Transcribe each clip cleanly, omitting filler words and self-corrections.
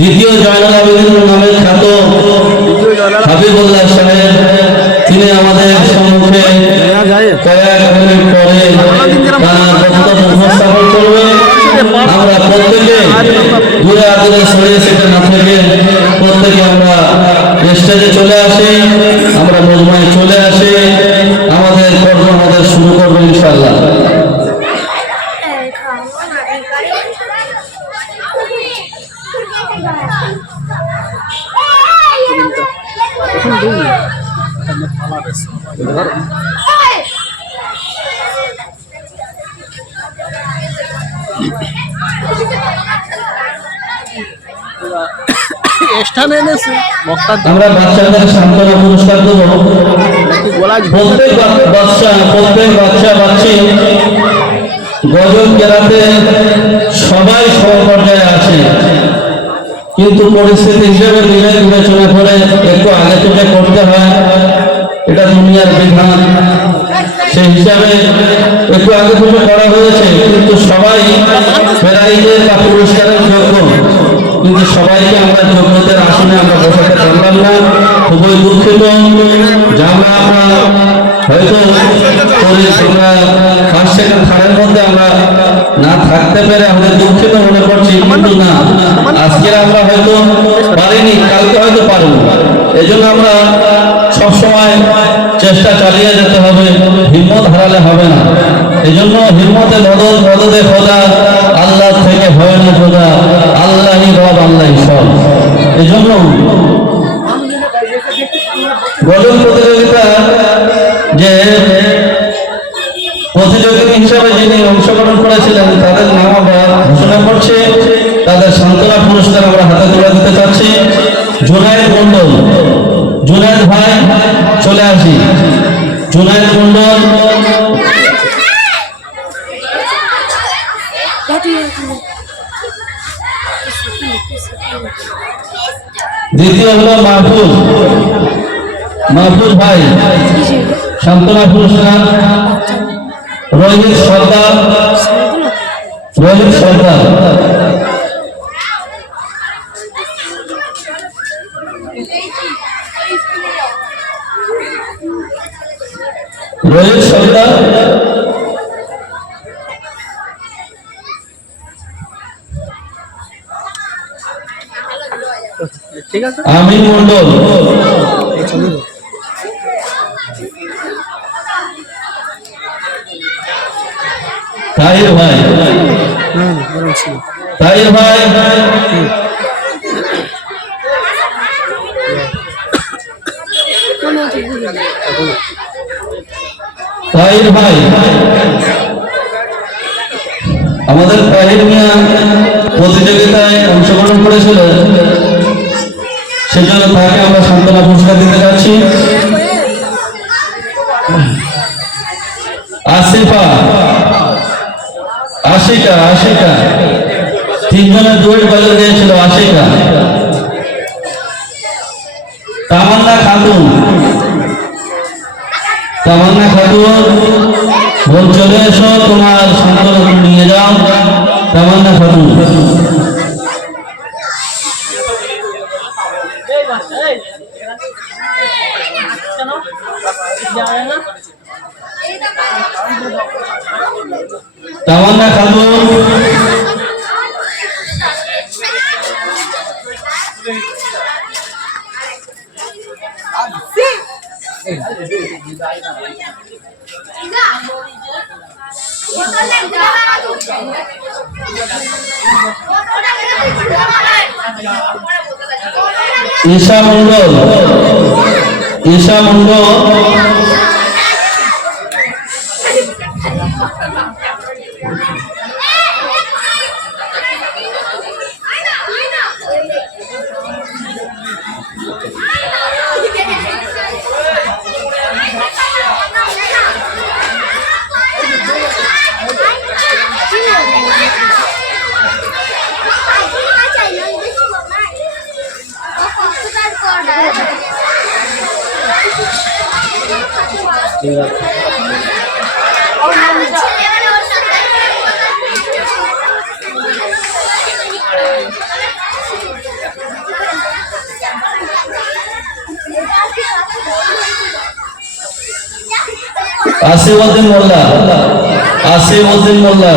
দ্বিতীয় জয়নুল আবেদিন নামের খ্যাত হাবিবুল্লাহ সাহেব, তিনি আমাদের সম্মুখে কয়েক মিনিট পরে তার বক্তব্য উপস্থাপন করবে। আমরা প্রত্যেকে দূরে আদরে সরিয়ে সেটা না থেকে প্রত্যেকে আমরা স্টেজে চলে আসি, আমরা মজমায় চলে আসি, আমাদের কর্ম আমাদের শুরু করবো ইনশাআল্লাহ। আমরা বাচ্চাদের সান্ত্বনা পুরস্কার দেবো। প্রত্যেক বাচ্চা বাচ্চি গজল কেরাতে সবাই সমপর্যায়ে আছে, কিন্তু পরিস্থিতি হিসেবে বিবেচনা করে একটু আগে থেকে করতে হয়, এটা দুনিয়ার বিধান। সেই হিসাবে একটু আগে থেকে করা হয়েছে, কিন্তু সবাই প্রাইজের বা পুরস্কারের যোগ্য, কিন্তু সবাইকে আমরা যোগ্যতার আসনে আমরা বসাতে পারলাম না। খুবই দুঃখিত। আমরা হয়তো ফার্স্ট সেকেন্ড থার্ডের মধ্যে আমরা না থাকতে পেরে আমাদের দুঃখিত মনে করছি, কিন্তু না, আজকের আমরা হয়তো পারিনি, কালকে হয়তো পারবো। এই জন্য আমরা সবসময় চেষ্টা চালিয়ে যেতে হবে, হিম্মত হারালে হবে না। এই জন্য হিম্মতে মদদে খোদা, আল্লাহ থেকে হয় না খোদা, আল্লাহই রব, আল্লাহই সব। এই জন্য গজল প্রতিযোগিতা যে প্রতিযোগী হিসাবে যিনি অংশগ্রহণ করেছিলেন তাদের নাম আমরা ঘোষণা করছি, তাদের সান্ত্বনা পুরস্কার আমরা হাতে তুলে দিতে চাচ্ছি। জুনায়েদ মন্ডল, জুনায়েদ ভাই চলে আসি। জুনায়েদ মন্ডল, দ্বিতীয় হলো মাহফুজ ভাই, সান্ত্বনা পুরস্কার। রোহিত সরকার, রোহিত সরকার, রোহিত সরকার, আমিন মন্ডল, তাহির ভাই, তাহির ভাই, তাহির ভাই, আমাদের তাহির মিয়া প্রতিযোগিতায় অংশগ্রহণ করেছিল, সেজন্য তাকে আমরা সান্ত্বনা পুরস্কার দিতে যাচ্ছি। আসিফা, আশিকা, আশিকা, তিনজনের দুয়েট গজল দিয়েছিল আশিকা। তামান্না খাতুন, তামান্না খাতুন বল চলে এসো, তোমার সান্ত্বনা নিয়ে যাও। তামান্না খাতুন, তামান্না খাতুন, ঈশা মন্ডল, ঈশা মন্ডল, আসিমউদ্দিন মোল্লা, আসিমউদ্দিন মোল্লা,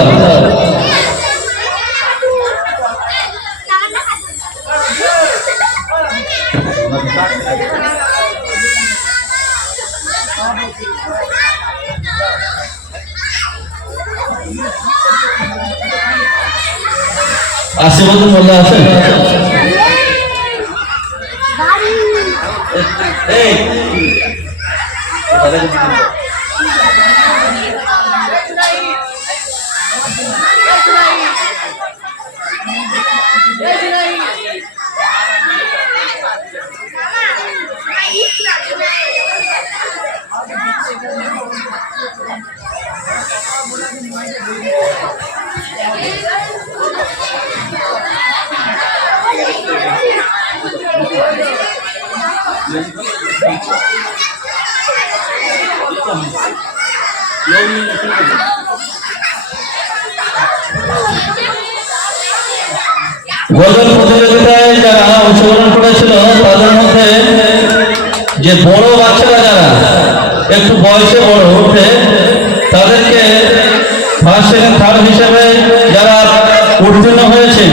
আসিমউদ্দিন মোল্লা আছে? গজল প্রতিযোগিতায় যারা অংশগ্রহণ করেছিল তাদের মধ্যে যে বড় বাচ্চারা যারা একটু বয়সে বড় উঠে তাদেরকে ফার্স্ট সেকেন্ড থার্ড হিসেবে যারা উত্তীর্ণ হয়েছে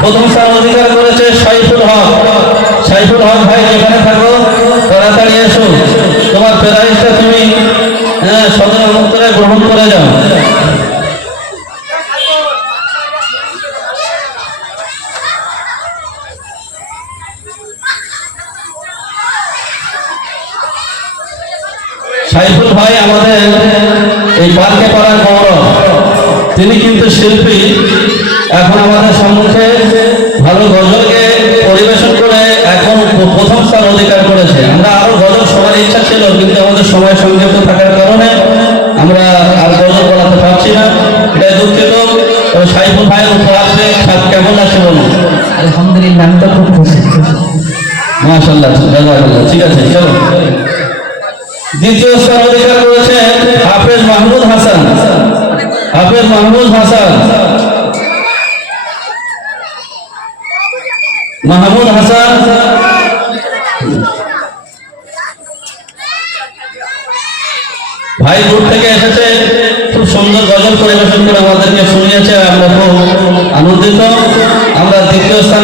প্রথম স্থান অধিকার করেছে সাইফুল হক। সাইফুল হক ভাই যেখানে থাকো তাড়াতাড়ি এসো, তোমার প্রাইজটা তুমি সদর মুক্তরে গ্রহণ করে যাও। সাইফুল ভাই আমাদের এই পার্কে পাড়ার গৌরব, তিনি কিন্তু শিল্পী। এখন আমাদের সম্মুখে ভালো গজলকে পরিবেশন করে এখন প্রথম স্থান অধিকার করেছে। আমরা আরো গজল সবার ইচ্ছা ছিল, কিন্তু আমাদের সময় সংক্ষিপ্ত থাকার কারণে আমরা আর গজল বলাতে পারছি না, এটাই দুঃখিত। সাইফুল ভাইয়ের উপহার কেমন লাগছে বলুন? আলহামদুলিল্লাহ, আমি তো খুব খুশি। মাশাআল্লাহ, জাযাকাল্লাহ। ঠিক আছে, চলো। দ্বিতীয় স্থান অধিকার করেছে হাফেজ মাহমুদ হাসান। হাফেজ মাহমুদ হাসান, মাহমুদ হাসান ভাই দূর থেকে এসেছে, খুব সুন্দর গজল পরিবেশন করে আমাদেরকে শুনিয়েছে। আমরা খুব আনন্দিত। আমরা দ্বিতীয় স্থান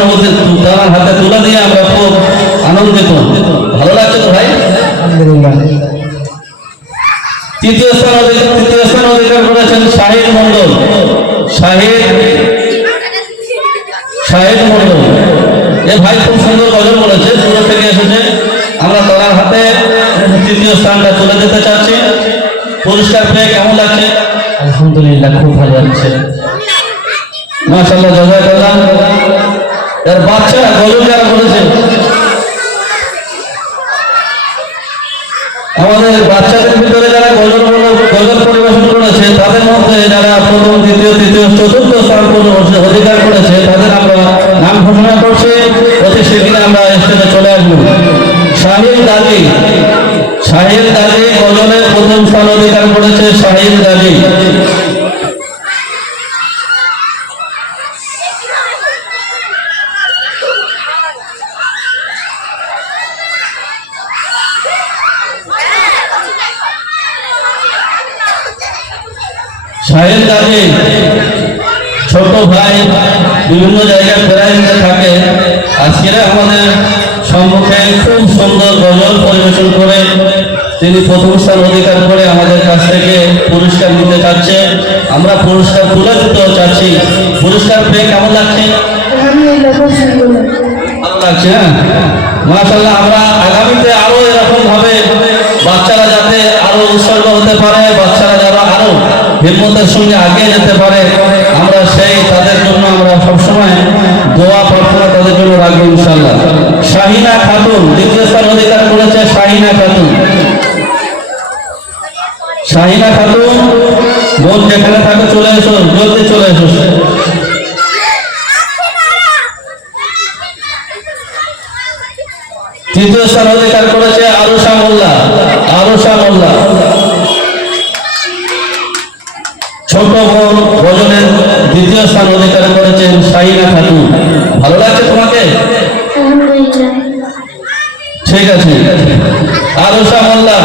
তার হাতে তুলে দিয়ে আমরা খুব আনন্দিত। ভালো লাগছে তো ভাই? আলহামদুলিল্লাহ। তৃতীয় স্থান অধিকার করেছেন শাহিদ মন্ডল। শাহিদ মন্ডল, এ ভাই খুব সুন্দর গজল বলেছে, দূর থেকে এসেছে। আমরা তার হাতে তৃতীয় স্থানটা তুলে দিতে চাচ্ছি। পুরস্কার পেয়ে কেমন লাগছে? আলহামদুলিল্লাহ, খুব ভালো লাগছে। মাশাআল্লাহ, জাযাকাল্লাহ। এর বাচ্চা গজল যারা করেছে, আমাদের বাচ্চাদের ভিতরে যারা গজল পরিবেশন করেছে তাদের মধ্যে যারা প্রথম, দ্বিতীয়, তৃতীয়, চতুর্থ স্থান অধিকার করেছে তাদের আমরা নাম ঘোষণা করছি। অতি শীঘ্রই আমরা স্টেজে চলে আসবো। শাহিদ গাজী, শাহিদ গাজী গজলের প্রথম স্থান অধিকার করেছে। শাহিদ গাজী, শাহিদ গাজী ছোট ভাই, বিভিন্ন জায়গায় প্রাইজ নিতে থাকে। আজকের আমাদের সম্মুখে খুব সুন্দর গজল পরিবেশন করে তিনি প্রথম স্থান অধিকার করে আমাদের কাছ থেকে পুরস্কার নিতে চাচ্ছে। আমরা পুরস্কার তুলে দিতেও চাচ্ছি। পুরস্কার পেয়ে কেমন লাগছে? ভালো লাগছে। হ্যাঁ, মাশাআল্লাহ। আমরা আগামীতে আরো এরকম ভাবে বাচ্চারা যাতে আরো উৎসর্গ হতে পারে, বাচ্চারা যারা আরো হিম্মতের সঙ্গে আগে যেতে পারে, আমরা সেই তাদের জন্য আমরা সবসময় দোয়া প্রার্থনা তাদের জন্য রাখবো ইনশাআল্লাহ। শাহিনা খাতুন দ্বিতীয় স্থান অধিকার করেছে। শাহিনা খাতুন, শাহিনা খাতুন বোন যেখানে থাকে চলে এসো, জলদি চলে এসো। তৃতীয় স্থান অধিকার করেছে আরুষা মোল্লা। আরুষা মোল্লা, ছোট বোন গজলের দ্বিতীয় স্থান অধিকার করেছেন শাহিনা খাতুন। ভালো লাগছে তোমাকে? ঠিক আছে। আরুষা মোল্লা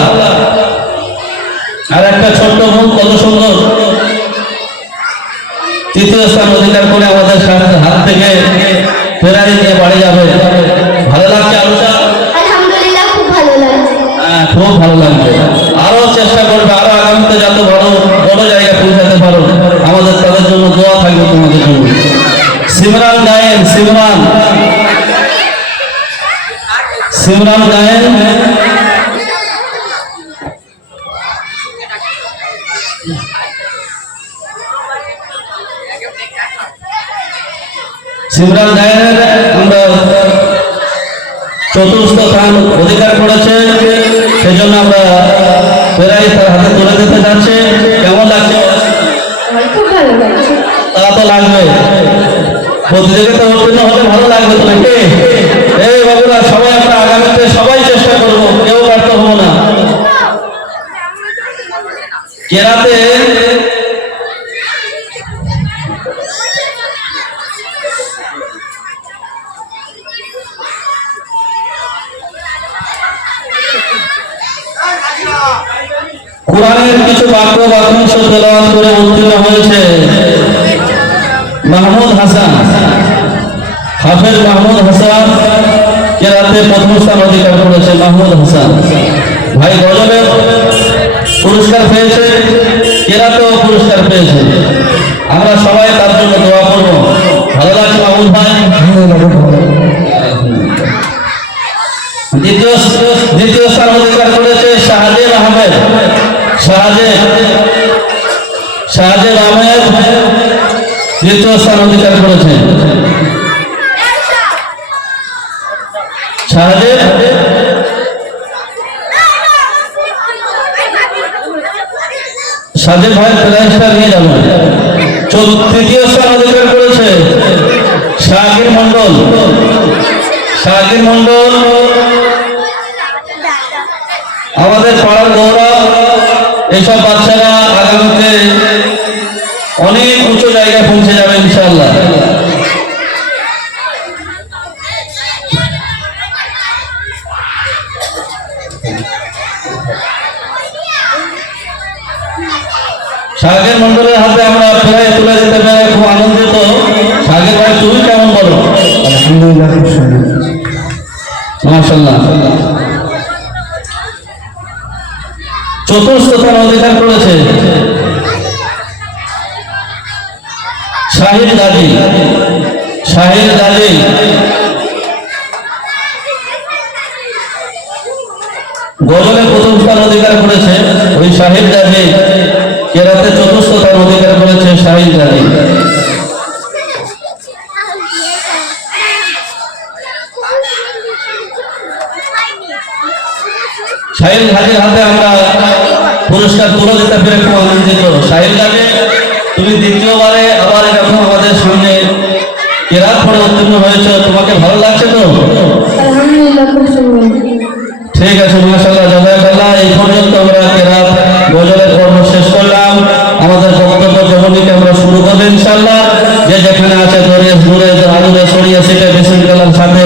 দেখুন কত সুন্দর তৃতীয় স্থান অধিকার করে আমাদের হাত থেকে ফেরারি নিয়ে বাড়ি যাবে। ভালো লাগছে আলোচনা? আলহামদুলিল্লাহ খুব ভালো লাগছে। হ্যাঁ, খুব ভালো লাগবে। আরো চেষ্টা করবে, আরো আগামীতে যত বড় বড় জায়গায় পৌঁছাতে পারো, আমাদের তাদের জন্য দোয়া থাকবে তোমাদের জন্য। সিমরান গায়েন, সিমরান গায়েন। সিমরান গায়েনের আমরা চতুর্থ স্থান অধিকার করেছে, সেজন্য আমরা প্রায় তার হাতে তুলে দিতে যাচ্ছি। কেমন লাগছে? আমার খুব ভালো লাগছে। তা তো লাগবে, প্রতিযোগিতা উত্তীর্ণ হলে ভালো লাগবে তো নাকি? এই বাবুরা সবাই আমরা আগামীতে সবাই চেষ্টা করবো, কেউ ব্যর্থ হবো না। কেরাতে কোরআনের কিছু বাক্য বাক্যাংশ তেলাওয়াত করে উত্তীর্ণ হয়েছে মাহমুদ হাসান, হাফেজ মাহমুদ হাসান কেরাতে প্রথম স্থান অধিকার করেছে। মাহমুদ হাসান ভাই গজলে পুরস্কার পেয়েছে, কেরাতেও পুরস্কার পেয়েছে। আমরা সবাই তার জন্য দোয়া করবো। ভালো লাগছে মাহমুদ ভাই? দ্বিতীয় স্থান অধিকার করেছে শাহজেব আহমেদ, শাহজেব আহমেদ দ্বিতীয় স্থান অধিকার করেছেন। সাজেদ ভাই প্রাইজটা নিয়ে যাবেন। তৃতীয় স্থান অধিকার করেছে শাকির মন্ডল, আমাদের পাড়ার গৌরব। এসব বাচ্চারা আগামীতে অনেক উঁচু জায়গায় পৌঁছে যাবে ইনশাআল্লাহ। শাকির মন্ডলের হাতে আমরা প্রায় তুলে দিতে পেরে খুব আনন্দিত। শাকির ভাই তুমি কেমন বলো? আলহামদুলিল্লাহ খুব সুন্দর। মাশাআল্লাহ। চতুর্থ স্থান অধিকার করেছে শাহিদ গাজী, গজলে প্রথম স্থান অধিকার করেছে ওই শাহিদ গাজী। কেরাতে চতুর্থ স্থান অধিকার করেছে শাহিদ গাজী। শাহিদ গাজীর হাতে আমরা পুরস্কার তুলে দিতে পেরে খুব আনন্দিত। শাহিদ গাজী, তুমি দ্বিতীয়বারে আবার এরকম আমাদের সামনে কেরাত পড়ে উত্তীর্ণ হয়েছে, তোমাকে ভালো লাগছে তো? আলহামদুলিল্লাহ খুব সুন্দর। ঠিক আছে, মাশাআল্লাহ, জাযাকাল্লাহ। এই পর্যন্ত আমরা কেরাত গজলের পর্ব শেষ করলাম। আমাদের বক্তব্য জমনিকে আমরা শুরু করবো ইনশাআল্লাহ। যে যেখানে আছে দূরে দূরে আলুরে ছড়িয়ে ছিটে বিশৃঙ্খলার সাথে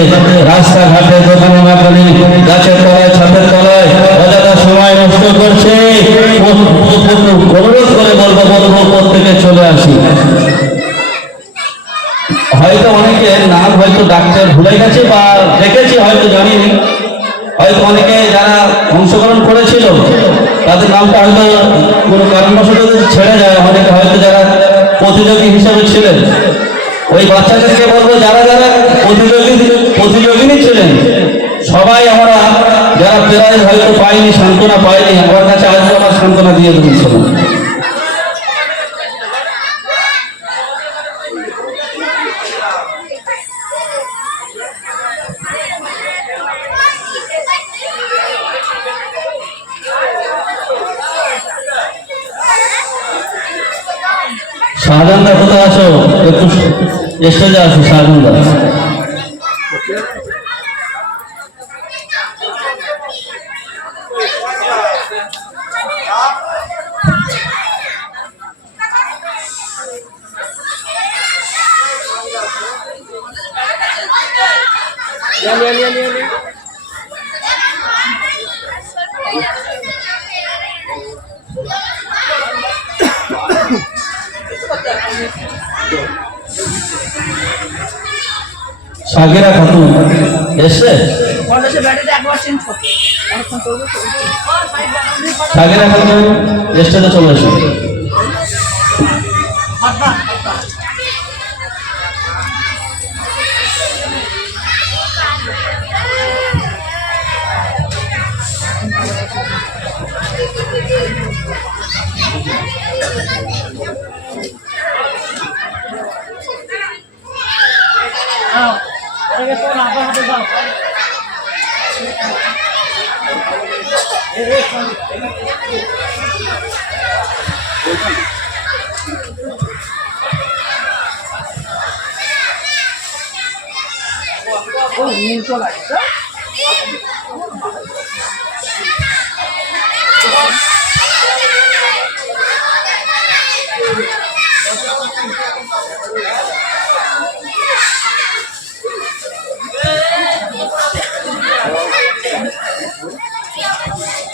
রাস্তাঘাটে দোকানে মাকানি গাছের তলায় ছাদের তলায় অযথা সময় নষ্ট করছে, অনুরোধ করে বলবো প্রত্যেকে চলে আসি। হয়তো অনেকে নাম হয়তো ডাক্তার ভুলে গেছে বা দেখেছি হয়তো জানিনি, হয়তো অনেকে যারা অংশগ্রহণ করেছিল তাদের নামটা হয়তো কোনো কারণবশত ছেড়ে যায়। অনেকে হয়তো যারা প্রতিযোগী হিসেবে ছিলেন, ওই বাচ্চাদেরকে বলবো যারা যারা প্রতিযোগিনী ছিলেন সবাই আমরা যারা প্রাইজ হয়তো পাইনি, সান্ত্বনা পাইনি, আমার কাছে আসবো, আমার সান্ত্বনা দিয়ে দেবেন সবাই। শাহজাহানদা কোথায় আছো? একটু স্টেজে আসো শাহজাহানদা। সাগেরা খাতুন এসে সাগেরা খাতুন স্টেজে চলে এসো।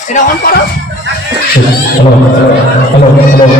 এটা অন করো। Hello hello hello